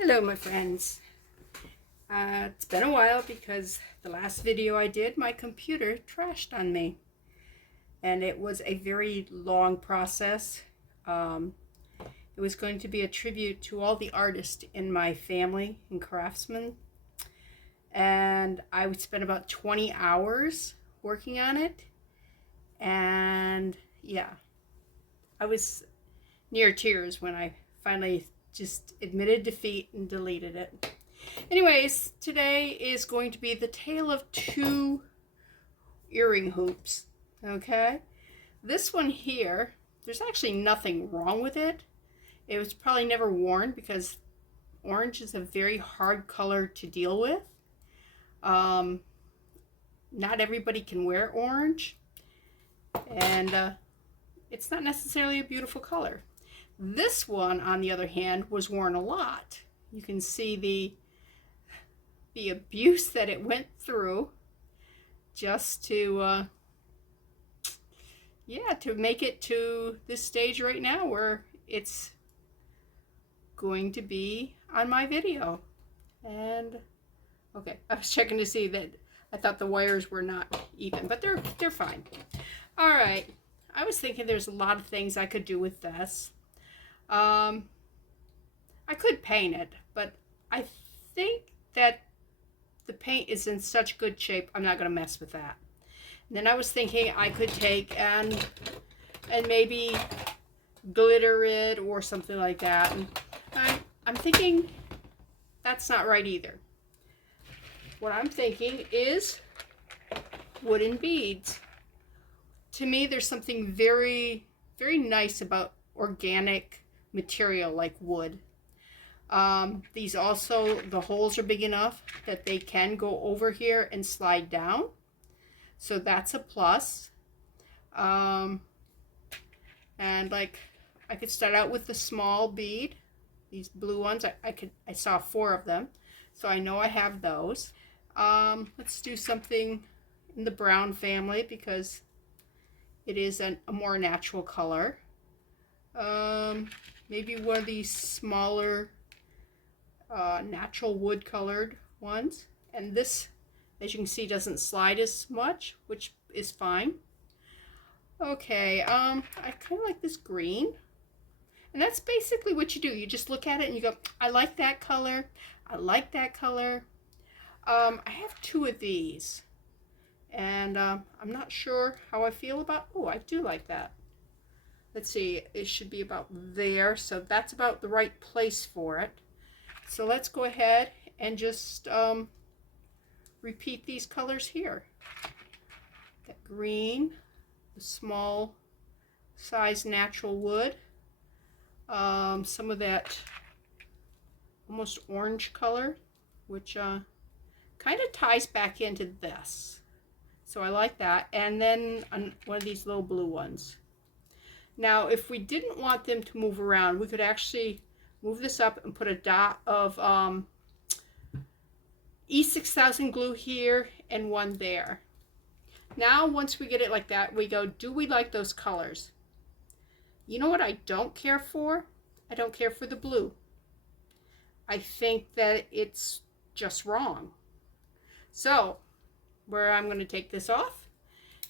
Hello my friends. It's been a while because the last video I did, my computer trashed on me. And it was a very long process. It was going to be a tribute to all the artists in my family and craftsmen. And I would spend about 20 hours working on it. And yeah, I was near tears when I finally just admitted defeat and deleted it. Anyways, today is going to be the tale of two earring hoops. Okay, this one here, there's actually nothing wrong with it. It was probably never worn because orange is a very hard color to deal with. Not everybody can wear orange, and it's not necessarily a beautiful color. This one, on the other hand, was worn a lot. You can see the abuse that it went through just to to make it to this stage right now where it's going to be on my video. And okay, I was checking to see that I thought the wires were not even, but they're fine. All right, I was thinking there's a lot of things I could do with this. I could paint it, but I think that the paint is in such good shape, I'm not going to mess with that. And then I was thinking I could take and maybe glitter it or something like that. And I'm thinking that's not right either. What I'm thinking is wooden beads. To me, there's something very, very nice about organic material like wood. These also, the holes are big enough that they can go over here and slide down, so that's a plus. And like, I could start out with the small bead, these blue ones. I saw 4 of them, so I know I have those. Let's do something in the brown family because it is a more natural color. Maybe one of these smaller natural wood colored ones. And this, as you can see, doesn't slide as much, which is fine. Okay, I kind of like this green. And that's basically what you do. You just look at it and you go, I like that color. I like that color. I have 2 of these. And I'm not sure how I feel about, oh, I do like that. Let's see, it should be about there, so that's about the right place for it. So let's go ahead and just repeat these colors here. That green, the small size natural wood, some of that almost orange color, which kind of ties back into this. So I like that. And then one of these little blue ones. Now, if we didn't want them to move around, we could actually move this up and put a dot of E6000 glue here and one there. Now, once we get it like that, we go, do we like those colors? You know what I don't care for? I don't care for the blue. I think that it's just wrong. So, where I'm going to take this off,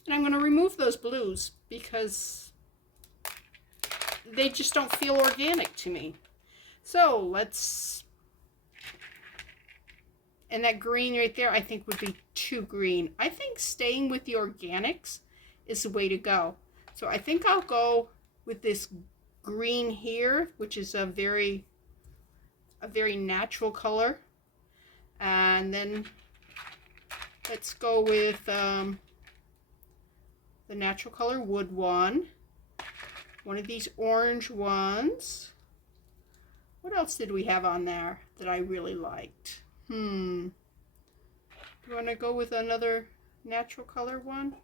and I'm going to remove those blues because they just don't feel organic to me. So let's, and that green right there I think would be too green. I think staying with the organics is the way to go. So I think I'll go with this green here, which is a very natural color. And then let's go with the natural color wood one of these orange ones. What else did we have on there that I really liked? Do you want to go with another natural color one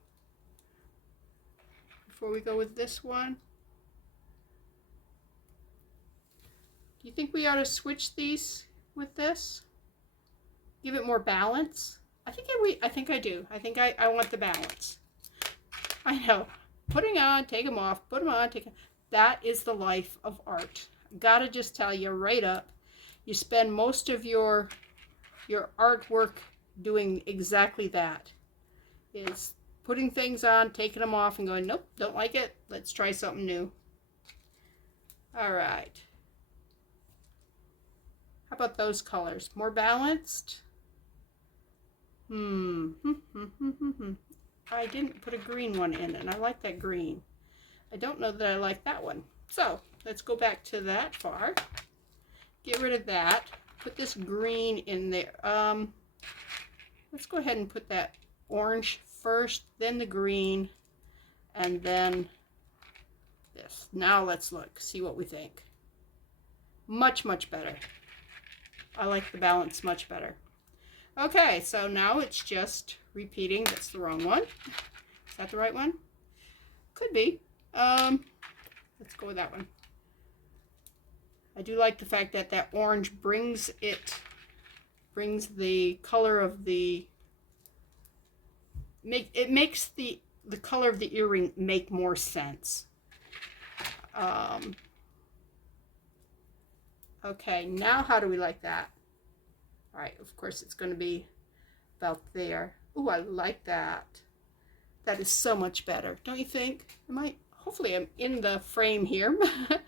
before we go with this one? Do you think we ought to switch these with this? Give it more balance? I think I do. I think I want the balance. I know. Putting on, take them off, put them on, take them. That is the life of art. Gotta just tell you right up. you spend most of your artwork doing exactly that. Is putting things on, taking them off, and going, nope, don't like it. Let's try something new. All right. How about those colors? More balanced? I didn't put a green one in, and I like that green. I don't know that I like that one. So let's go back to that far. Get rid of that. Put this green in there. Let's go ahead and put that orange first, then the green, and then this. Now let's look, see what we think. Much, much better. I like the balance much better. Okay, so now it's just repeating. That's the wrong one. Is that the right one? Could be. Let's go with that one. I do like the fact that that orange brings the color of the, it makes the color of the earring make more sense. Okay, now how do we like that? All right, of course it's going to be about there. Ooh, I like that. That is so much better, don't you think? Hopefully I'm in the frame here. Let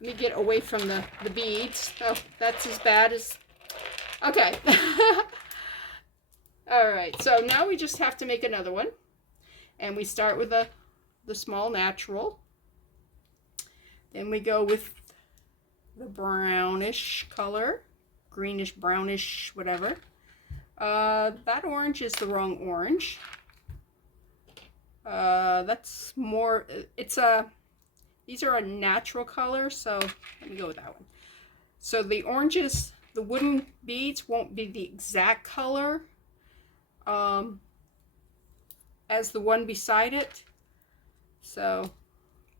me get away from the beads. Oh, that's as bad as, okay. All right, so now we just have to make another one. And we start with the small natural. Then we go with the brownish color, greenish, brownish, whatever. That orange is the wrong orange. That's more, these are a natural color, so let me go with that one. So the oranges, the wooden beads won't be the exact color as the one beside it. So,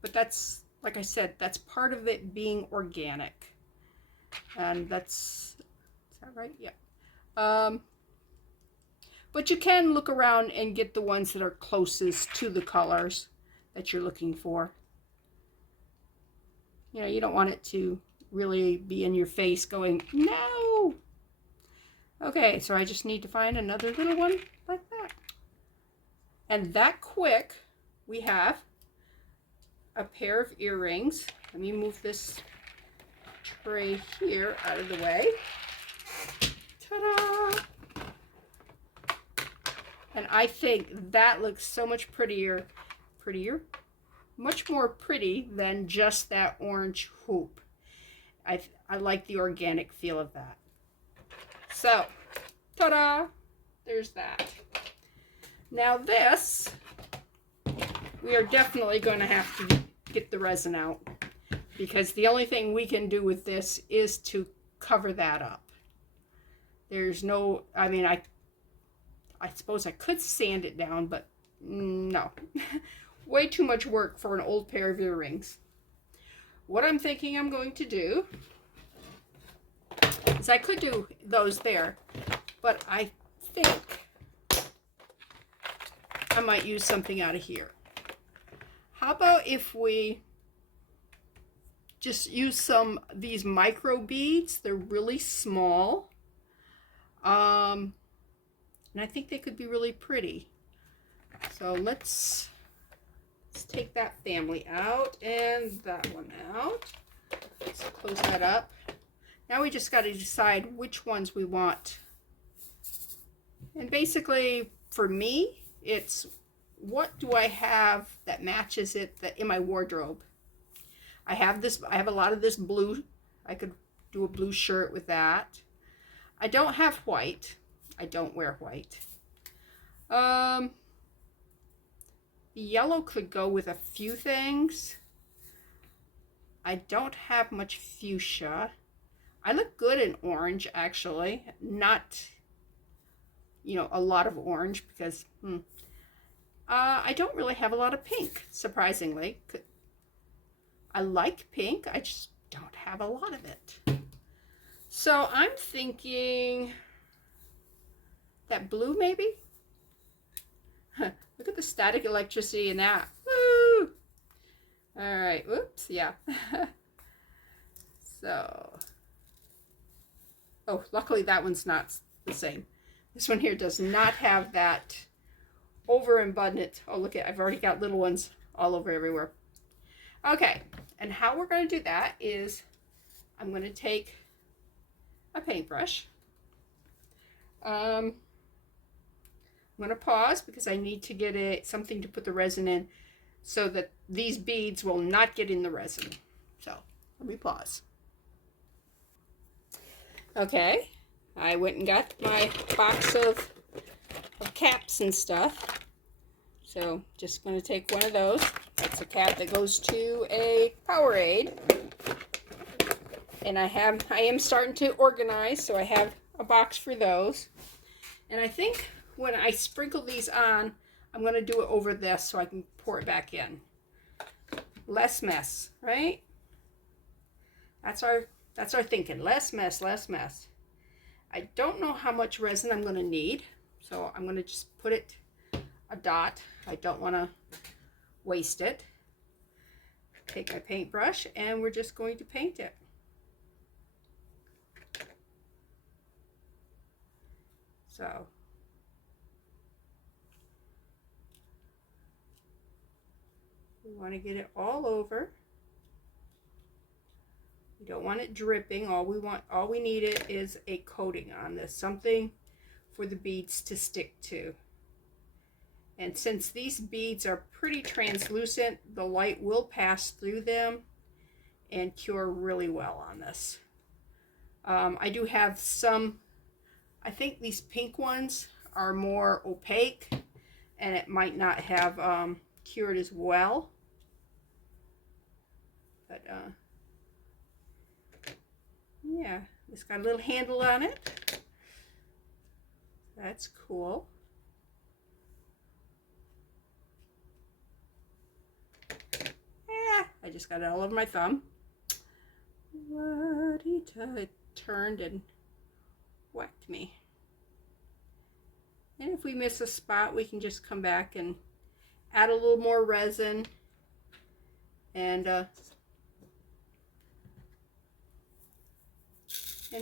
but that's, like I said, that's part of it being organic. And that's, is that right? Yeah. But you can look around and get the ones that are closest to the colors that you're looking for. You know, you don't want it to really be in your face going, no! Okay, so I just need to find another little one like that. And that quick, we have a pair of earrings. Let me move this tray here out of the way. Ta-da! And I think that looks so much prettier, much more pretty than just that orange hoop. I like the organic feel of that. So, ta-da! There's that. Now this, we are definitely going to have to get the resin out, because the only thing we can do with this is to cover that up. There's no, I mean, I suppose I could sand it down, but no. Way too much work for an old pair of earrings. What I'm thinking I'm going to do is I could do those there, but I think I might use something out of here. How about if we just use some of these micro beads? They're really small. And I think they could be really pretty. So let's take that family out and that one out. Let's close that up. Now we just got to decide which ones we want. And basically, for me, it's what do I have that matches it in my wardrobe. I have a lot of this blue. I could do a blue shirt with that. I don't have white. I don't wear white. The yellow could go with a few things. I don't have much fuchsia. I look good in orange, actually. Not, you know, a lot of orange, because I don't really have a lot of pink, surprisingly. I like pink, I just don't have a lot of it. So I'm thinking that blue, maybe? Look at the static electricity in that. Woo! All right, whoops, yeah. So, Oh, luckily that one's not the same. This one here does not have that overabundant. Oh, look at, I've already got little ones all over everywhere. Okay, and how we're going to do that is I'm going to take a paintbrush. I'm going to pause because I need to get something to put the resin in so that these beads will not get in the resin. So let me pause. Okay, I went and got my box of caps and stuff. So just going to take one of those. That's a cap that goes to a Powerade. And I am starting to organize, so I have a box for those. And I think when I sprinkle these on, I'm going to do it over this so I can pour it back in. Less mess, right? That's our thinking. Less mess, less mess. I don't know how much resin I'm going to need, so I'm going to just put it a dot. I don't want to waste it. Take my paintbrush and we're just going to paint it. So we want to get it all over. We don't want it dripping. All we need is a coating on this, something for the beads to stick to. And since these beads are pretty translucent, the light will pass through them and cure really well on this. I do have some, I think these pink ones are more opaque and it might not have cured as well. But yeah, it's got a little handle on it. That's cool. Yeah, I just got it all over my thumb. It turned and whacked me. And if we miss a spot, we can just come back and add a little more resin and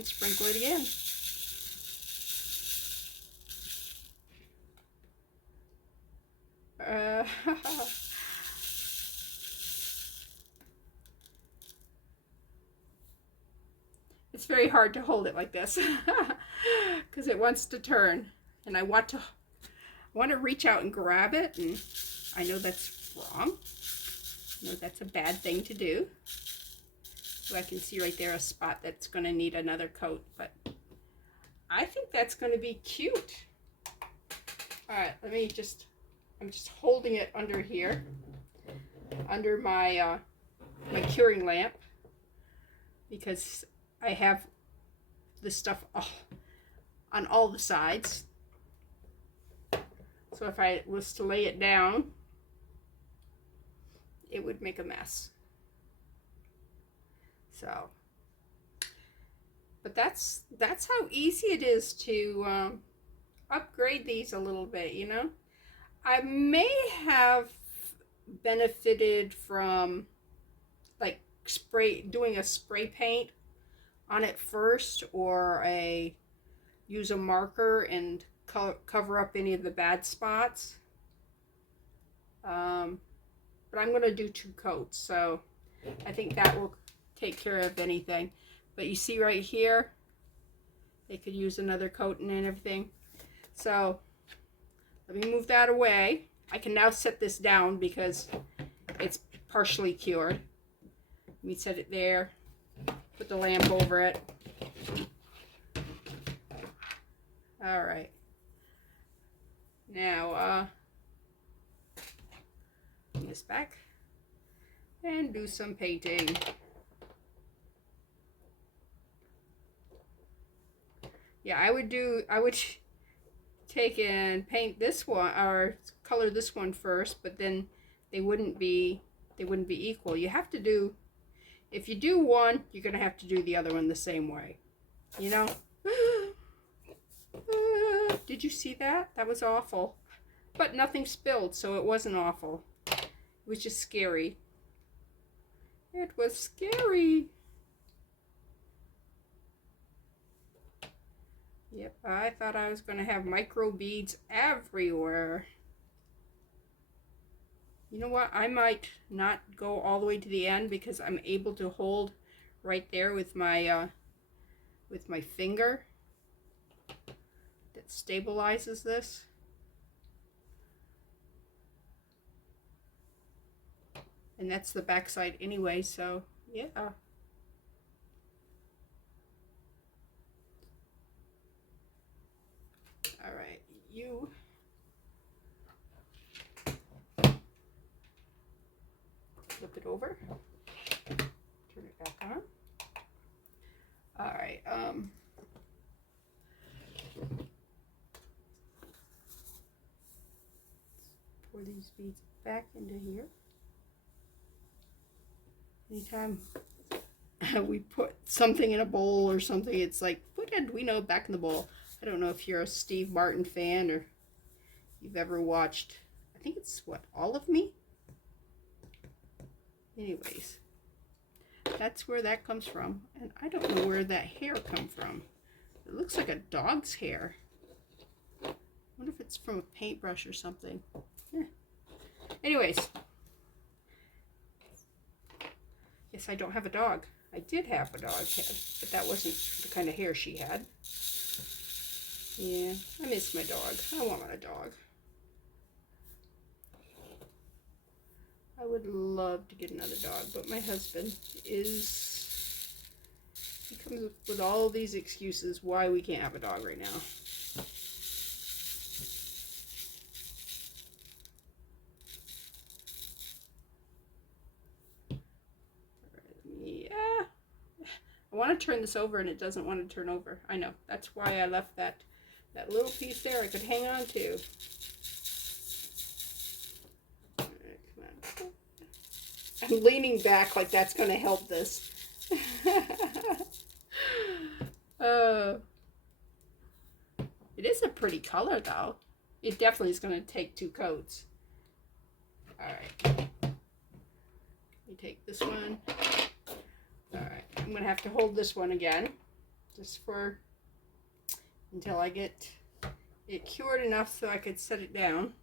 sprinkle it again. It's very hard to hold it like this because it wants to turn, and I want to reach out and grab it, and I know that's wrong. I know that's a bad thing to do. So I can see right there a spot that's going to need another coat, but I think that's going to be cute. All right, I'm just holding it under here, under my my curing lamp, because I have this stuff on all the sides. So if I was to lay it down, it would make a mess. So, but that's how easy it is to upgrade these a little bit, you know. I may have benefited from like doing a spray paint on it first, or use a marker and cover up any of the bad spots. But I'm going to do 2 coats, so I think that will take care of anything. But you see right here, they could use another coating and everything. So let me move that away. I can now set this down because it's partially cured. Let me set it there. Put the lamp over it. All right. Now, bring this back and do some painting. Yeah, I would take and paint this one, or color this one first, but then they wouldn't be equal. You have to do, if you do one, you're going to have to do the other one the same way, you know. Did you see that? That was awful, but nothing spilled, so it wasn't awful. It was just scary. It was scary. Yep, I thought I was going to have micro beads everywhere. You know what? I might not go all the way to the end because I'm able to hold right there with my finger that stabilizes this. And that's the back side anyway, so yeah. All right, you flip it over, turn it back on. All right, pour these beads back into here. Anytime we put something in a bowl or something, it's like, what did we know back in the bowl? I don't know if you're a Steve Martin fan or you've ever watched, I think it's what, All of Me? Anyways, that's where that comes from. And I don't know where that hair come from. It looks like a dog's hair. I wonder if it's from a paintbrush or something. Anyways. Yes, I don't have a dog. I did have a dog head, but that wasn't the kind of hair she had. Yeah, I miss my dog. I want a dog. I would love to get another dog, but my husband is, he comes up with all these excuses why we can't have a dog right now. Yeah, I want to turn this over and it doesn't want to turn over. I know, that's why I left that little piece there I could hang on to. I'm leaning back like that's going to help this. It is a pretty color though. It definitely is going to take 2 coats. Alright. Let me take this one. Alright. I'm going to have to hold this one again. Just for until I get it cured enough so I could set it down.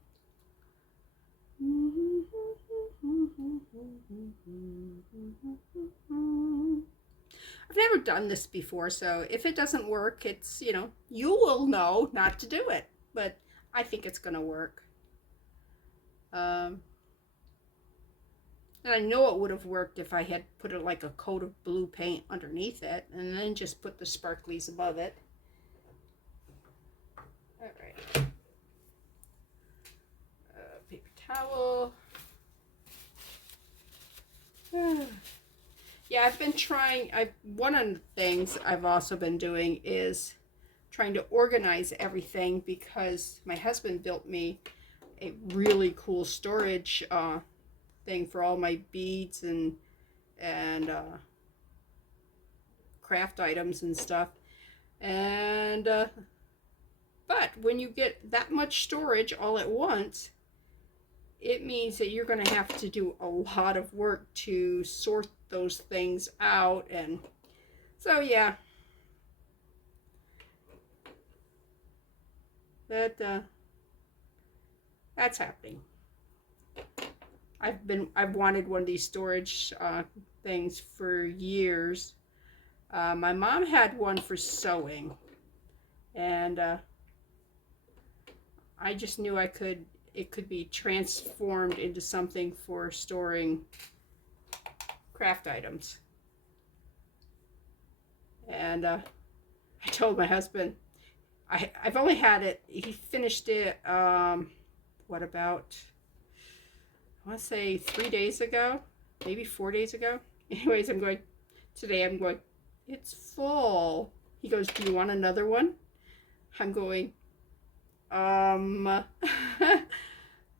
I've never done this before, so if it doesn't work, it's, you know, you will know not to do it, but I think it's going to work. And I know it would have worked if I had put it like a coat of blue paint underneath it and then just put the sparklies above it. All right. Paper towel. Yeah, I've been trying, one of the things I've also been doing is trying to organize everything because my husband built me a really cool storage thing for all my beads and craft items and stuff. And but when you get that much storage all at once, it means that you're going to have to do a lot of work to sort those things out. And so yeah, that's happening. I've wanted one of these storage things for years. My mom had one for sewing, and I just knew it could be transformed into something for storing craft items. And I told my husband, I've only had it, he finished it, what about, I want to say 3 days ago, maybe 4 days ago. Anyways, today I'm going, it's full. He goes, do you want another one? I'm going, the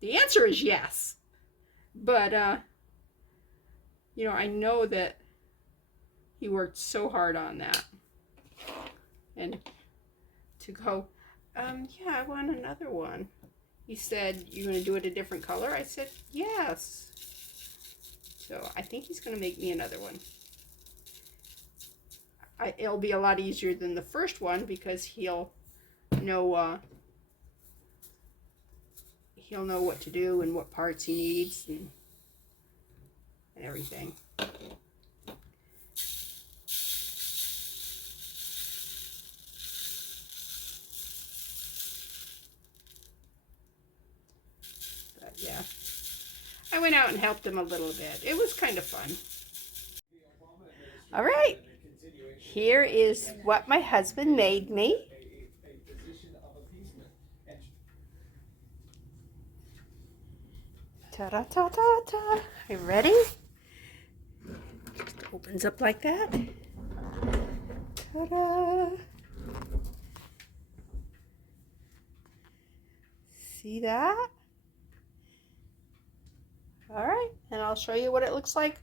answer is yes. But, you know, I know that he worked so hard on that. And to go, yeah, I want another one. He said, you're going to do it a different color? I said, yes. So I think he's going to make me another one. It'll be a lot easier than the first one because he'll know, he'll know what to do and what parts he needs and everything. But yeah, I went out and helped him a little bit. It was kind of fun. All right, here is what my husband made me. Ta-da-ta-ta-ta. Are you ready? Just opens up like that. Ta-da. See that? All right, and I'll show you what it looks like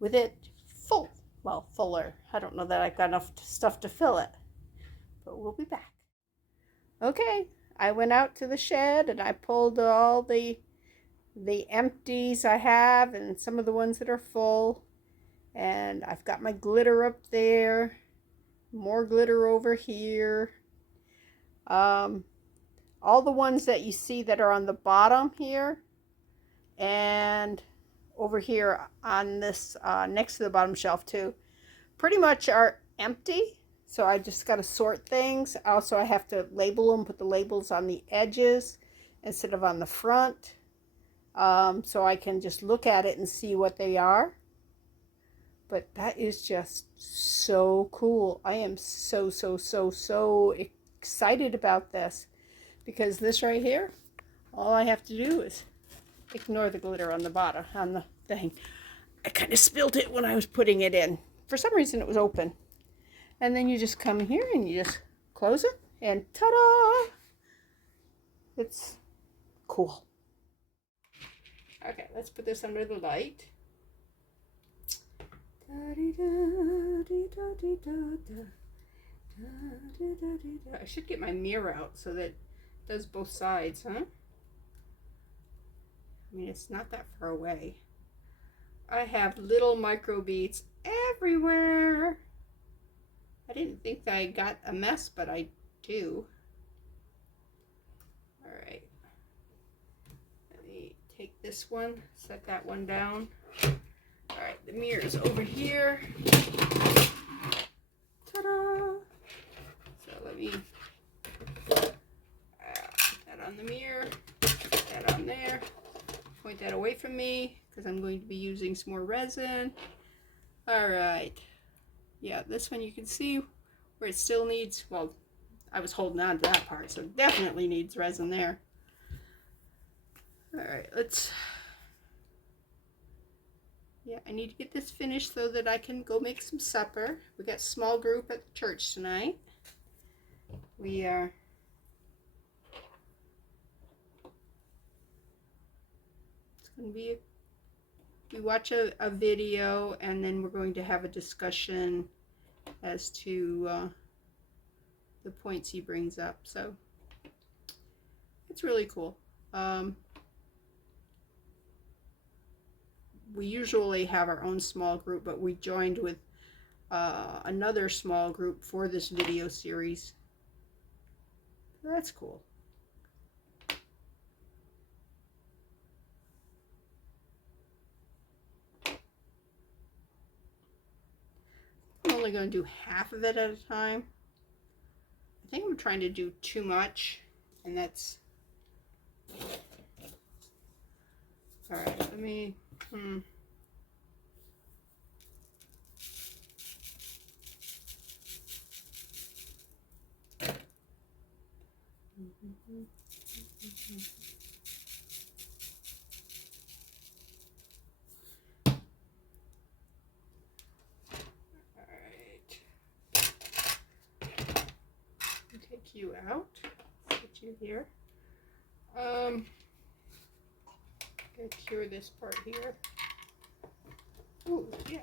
with it full. Well, fuller. I don't know that I've got enough stuff to fill it, but we'll be back. Okay, I went out to the shed and I pulled all the empties I have and some of the ones that are full. And I've got my glitter up there, more glitter over here. All the ones that you see that are on the bottom here and over here on this next to the bottom shelf too, pretty much are empty. So I just got to sort things. Also, I have to label them, put the labels on the edges instead of on the front. So I can just look at it and see what they are. But that is just so cool. I am so excited about this, because this right here, all I have to do is ignore the glitter on the bottom, on the thing. I kind of spilled it when I was putting it in. For some reason it was open. And then you just come here and you just close it and ta-da! It's cool. Okay, let's put this under the light. I should get my mirror out so that it does both sides, huh? I mean, it's not that far away. I have little microbeads everywhere. I didn't think that I got a mess, but I do. All right. Let me take this one, set that one down. All right, the mirror is over here. Ta-da! So let me put that on the mirror, put that on there. Point that away from me because I'm going to be using some more resin. All right. Yeah, this one you can see where it still needs, well, I was holding on to that part, so it definitely needs resin there. All right, yeah, I need to get this finished so that I can go make some supper. We got a small group at the church tonight. We are going to be we watch a video and then we're going to have a discussion as to the points he brings up. So it's really cool. We usually have our own small group, but we joined with another small group for this video series. That's cool. I'm only going to do half of it at a time. I think I'm trying to do too much, and that's all right. Let me take you out, put you here. Gotta cure this part here. Ooh, yeah.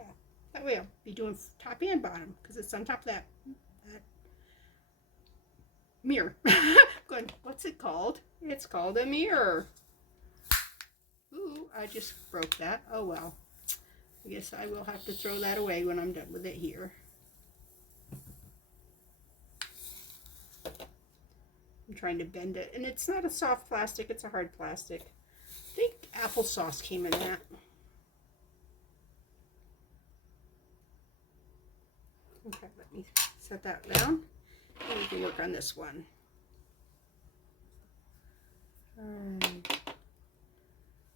That way I'll be doing top and bottom because it's on top of that mirror. Good. What's it called? It's called a mirror. Ooh, I just broke that. Oh well. I guess I will have to throw that away when I'm done with it here. I'm trying to bend it. And it's not a soft plastic, it's a hard plastic. I think applesauce came in that. Okay, let me set that down. And we can work on this one. Alright.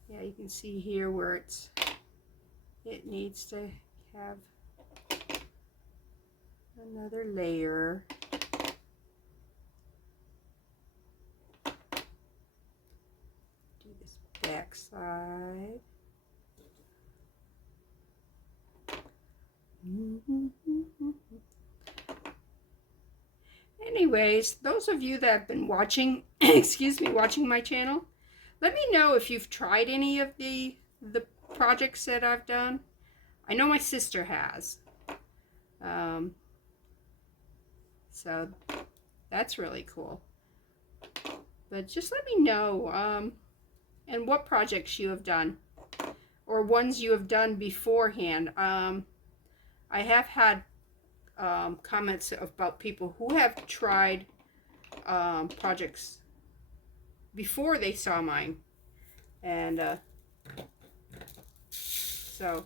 Yeah, you can see here where it needs to have another layer. Do this back side. Anyways, those of you that have been watching, excuse me, watching my channel, let me know if you've tried any of the projects that I've done. I know my sister has. So that's really cool. But just let me know and what projects you have done or ones you have done beforehand. I have had comments about people who have tried projects before they saw mine, and so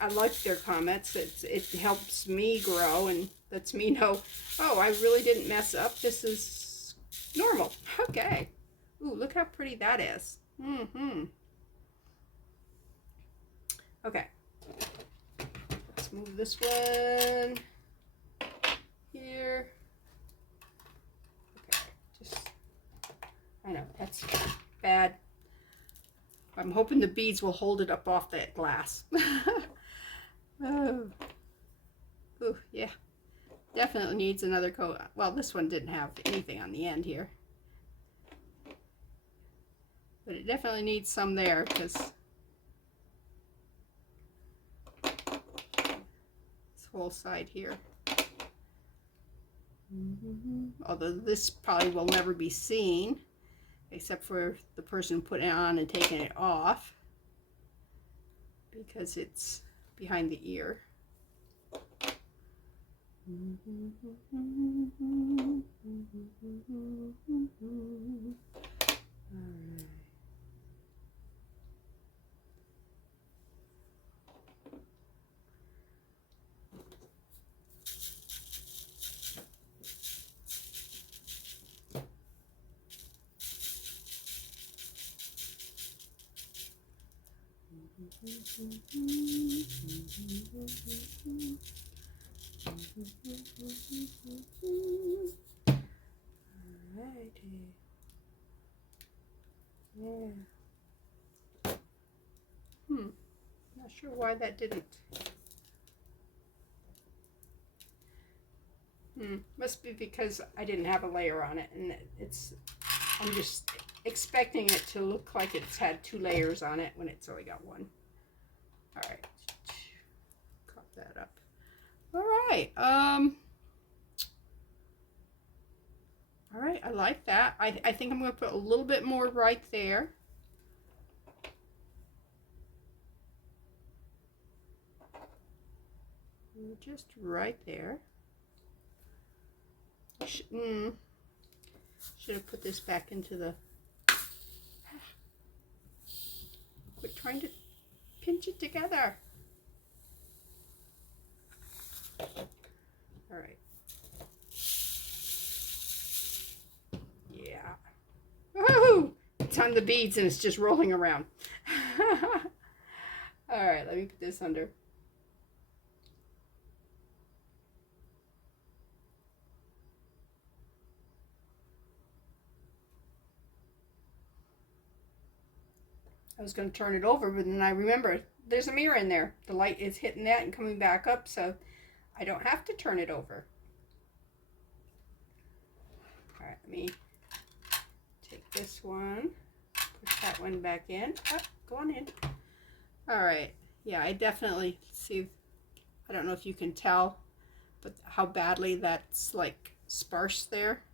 I like their comments. It helps me grow and lets me know, oh, I really didn't mess up. This is normal. Okay. Ooh, look how pretty that is. Okay. Let's move this one here. Okay, I know, that's bad. I'm hoping the beads will hold it up off that glass. Oh. Ooh, yeah. Definitely needs another coat. Well, this one didn't have anything on the end here. But it definitely needs some there because this whole side here. Although this probably will never be seen except for the person putting it on and taking it off because it's behind the ear. Alrighty. Yeah. Not sure why that didn't. Must be because I didn't have a layer on it, and I'm just expecting it to look like it's had 2 layers on it when it's only got 1. All right, cop that up. All right, all right, I like that. I think I'm going to put a little bit more right there. Just right there. Should have put this back into the... Quit trying to pinch it together. All right. Yeah. Woohoo! It's on the beads and it's just rolling around. All right, let me put this under. I was going to turn it over, but then I remembered there's a mirror in there. The light is hitting that and coming back up, so I don't have to turn it over. All right, let me take this one, push that one back in. Oh, go on in. All right, yeah, I definitely see, I don't know if you can tell, but how badly that's like sparse there.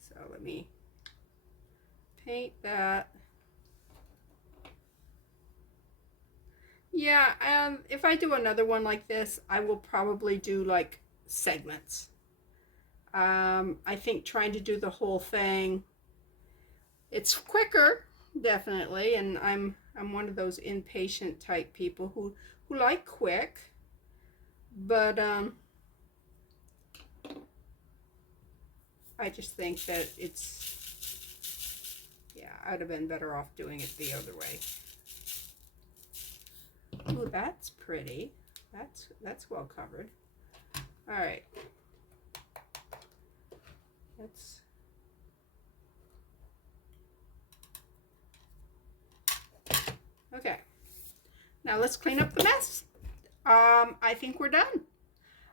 So let me paint that. Yeah, if I do another one like this, I will probably do like segments. I think trying to do the whole thing, it's quicker, definitely, and I'm one of those impatient type people who like quick, but I just think that yeah, I'd have been better off doing it the other way. Ooh, that's pretty. That's well covered. All right. Okay. Now let's clean up the mess. I think we're done.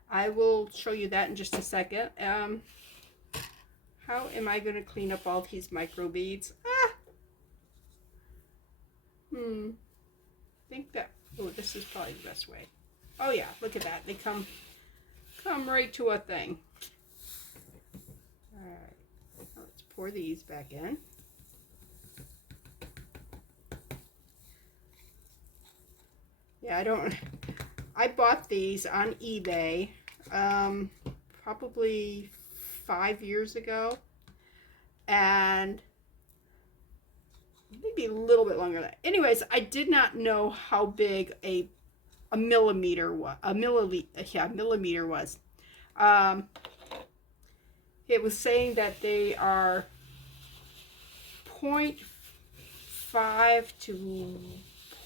I will show you that in just a second. How am I going to clean up all these microbeads? I think that, oh, this is probably the best way. Oh yeah, look at that. They come right to a thing. All right, now let's pour these back in. Yeah, I bought these on eBay probably 5 years ago, and maybe a little bit longer than that. Anyways, I did not know how big a millimeter was. Millimeter was. It was saying that they are 0.5 to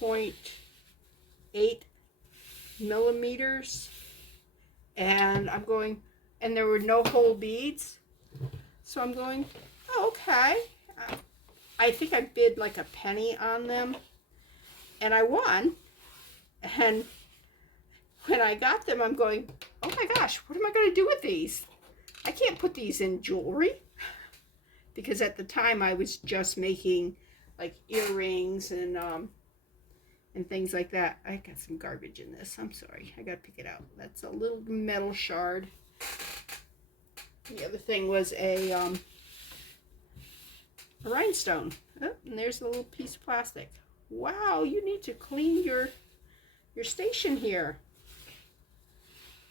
0.8 millimeters, and I'm going, and there were no whole beads, so I'm going, oh, okay. I think I bid like a penny on them, and I won. And when I got them, I'm going, oh my gosh, what am I going to do with these? I can't put these in jewelry, because at the time I was just making like earrings and things like that. I got some garbage in this. I'm sorry. I got to pick it out. That's a little metal shard. The other thing was a rhinestone. Oh, and there's a little piece of plastic. Wow, you need to clean your station here.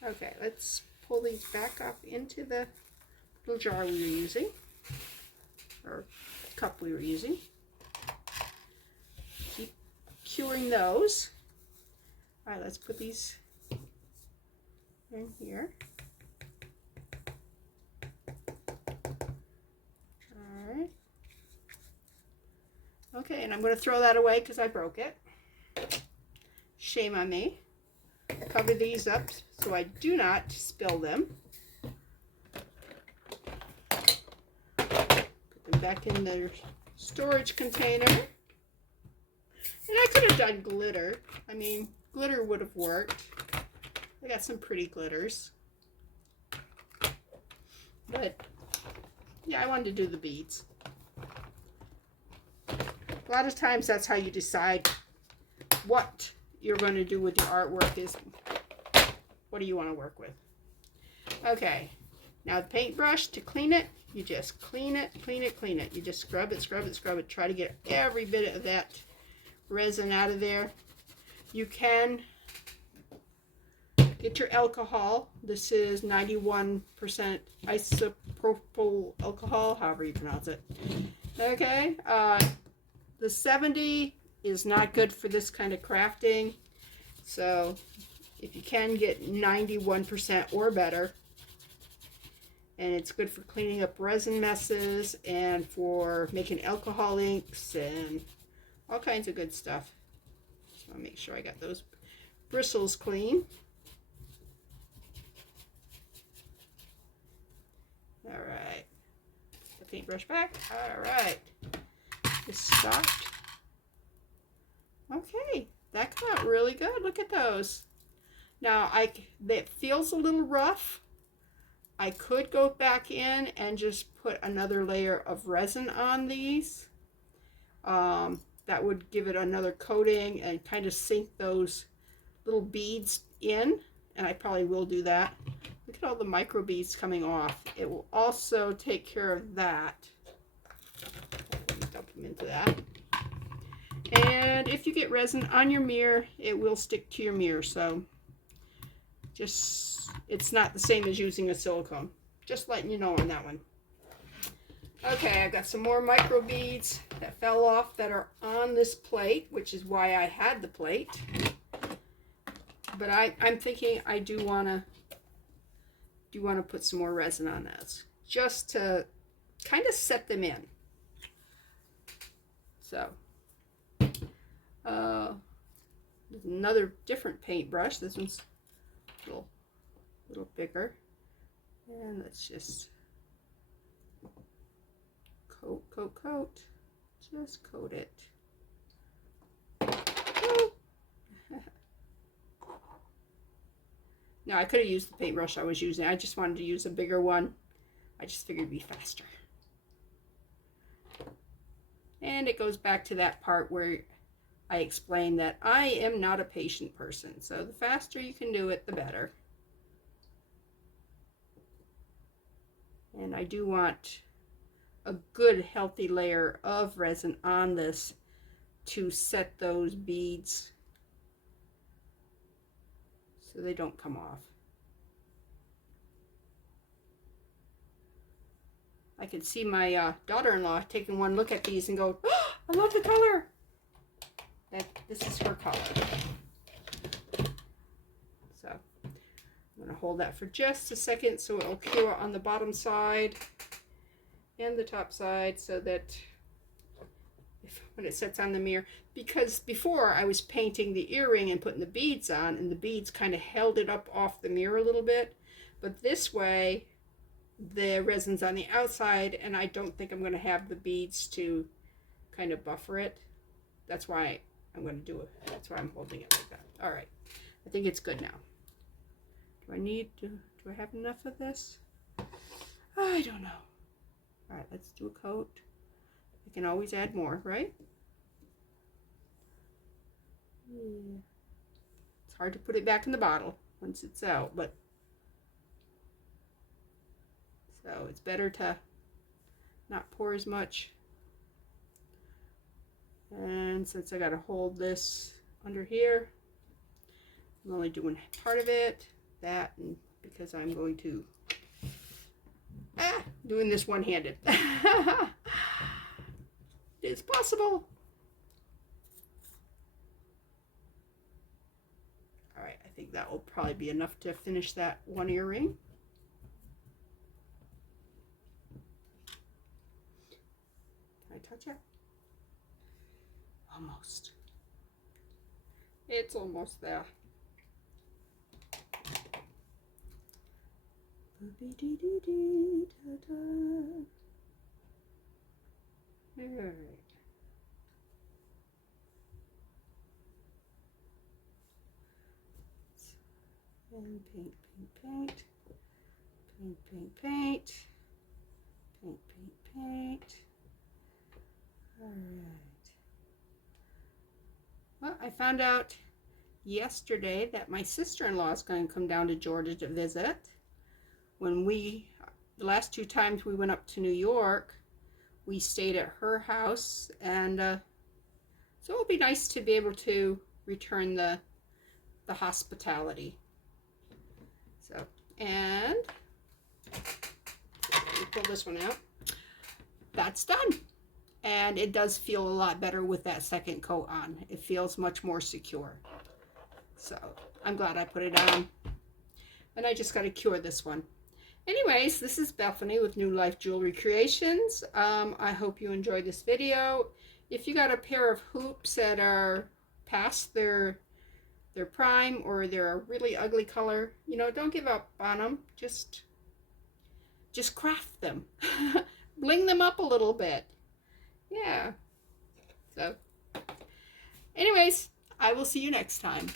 Okay, let's pull these back up into the little jar we were using, or cup we were using. Keep curing those. All right, let's put these in here. All right. Okay, and I'm going to throw that away because I broke it. Shame on me. Cover these up so I do not spill them. Put them back in their storage container. And I could have done glitter. I mean, glitter would have worked. I got some pretty glitters. But, yeah, I wanted to do the beads. A lot of times that's how you decide what you're going to do with your artwork, is what do you want to work with. Okay, now the paintbrush, to clean it, you just clean it. You just scrub it. Try to get every bit of that resin out of there. You can get your alcohol. This is 91% isopropyl alcohol, however you pronounce it. Okay, the 70 is not good for this kind of crafting, so if you can get 91% or better, and it's good for cleaning up resin messes and for making alcohol inks and all kinds of good stuff. So I'll make sure I got those bristles clean. All right, the paintbrush back. All right, it's soft. Okay, that came out really good. Look at those. Now, that feels a little rough. I could go back in and just put another layer of resin on these. That would give it another coating and kind of sink those little beads in, and I probably will do that. Look at all the micro beads coming off. It will also take care of that. Let me dump them into that. And if you get resin on your mirror, it will stick to your mirror, so just, it's not the same as using a silicone. Just letting you know on that one. Okay, I've got some more micro beads that fell off that are on this plate, which is why I had the plate. But I'm thinking I do want to put some more resin on this, just to kind of set them in. So, there's another different paintbrush. This one's a little bigger. And let's just coat. Just coat it. Now, I could have used the paintbrush I was using. I just wanted to use a bigger one. I just figured it'd be faster. And it goes back to that part where I explained that I am not a patient person. So the faster you can do it, the better. And I do want a good healthy layer of resin on this to set those beads so they don't come off. I could see my daughter-in-law taking one look at these and go, oh, I love the color. This is her color. So I'm going to hold that for just a second so it'll cure on the bottom side and the top side, so that when it sets on the mirror, because before I was painting the earring and putting the beads on, and the beads kind of held it up off the mirror a little bit, but this way the resin's on the outside and I don't think I'm going to have the beads to kind of buffer it. That's why I'm going to do it. That's why I'm holding it like that. All right, I think it's good now. Do I have enough of this? I don't know. All right, let's do a coat. I can always add more, right? Yeah. It's hard to put it back in the bottle once it's out, but so it's better to not pour as much. And since I got to hold this under here, I'm only doing part of it, that, and because I'm going to doing this one-handed. It's possible. All right, I think that will probably be enough to finish that one earring. Can I touch it? Almost. It's almost there. All right. And paint. All right. Well, I found out yesterday that my sister-in-law is going to come down to Georgia to visit. When the last 2 times we went up to New York, we stayed at her house, and so it'll be nice to be able to return the hospitality. So, and let me pull this one out. That's done. And it does feel a lot better with that second coat on. It feels much more secure. So I'm glad I put it on. And I just got to cure this one. Anyways, this is Bethany with New Life Jewelry Creations. I hope you enjoyed this video. If you got a pair of hoops that are past their prime, or they're a really ugly color, you know, don't give up on them. Just craft them. Bling them up a little bit. Yeah. So, anyways, I will see you next time.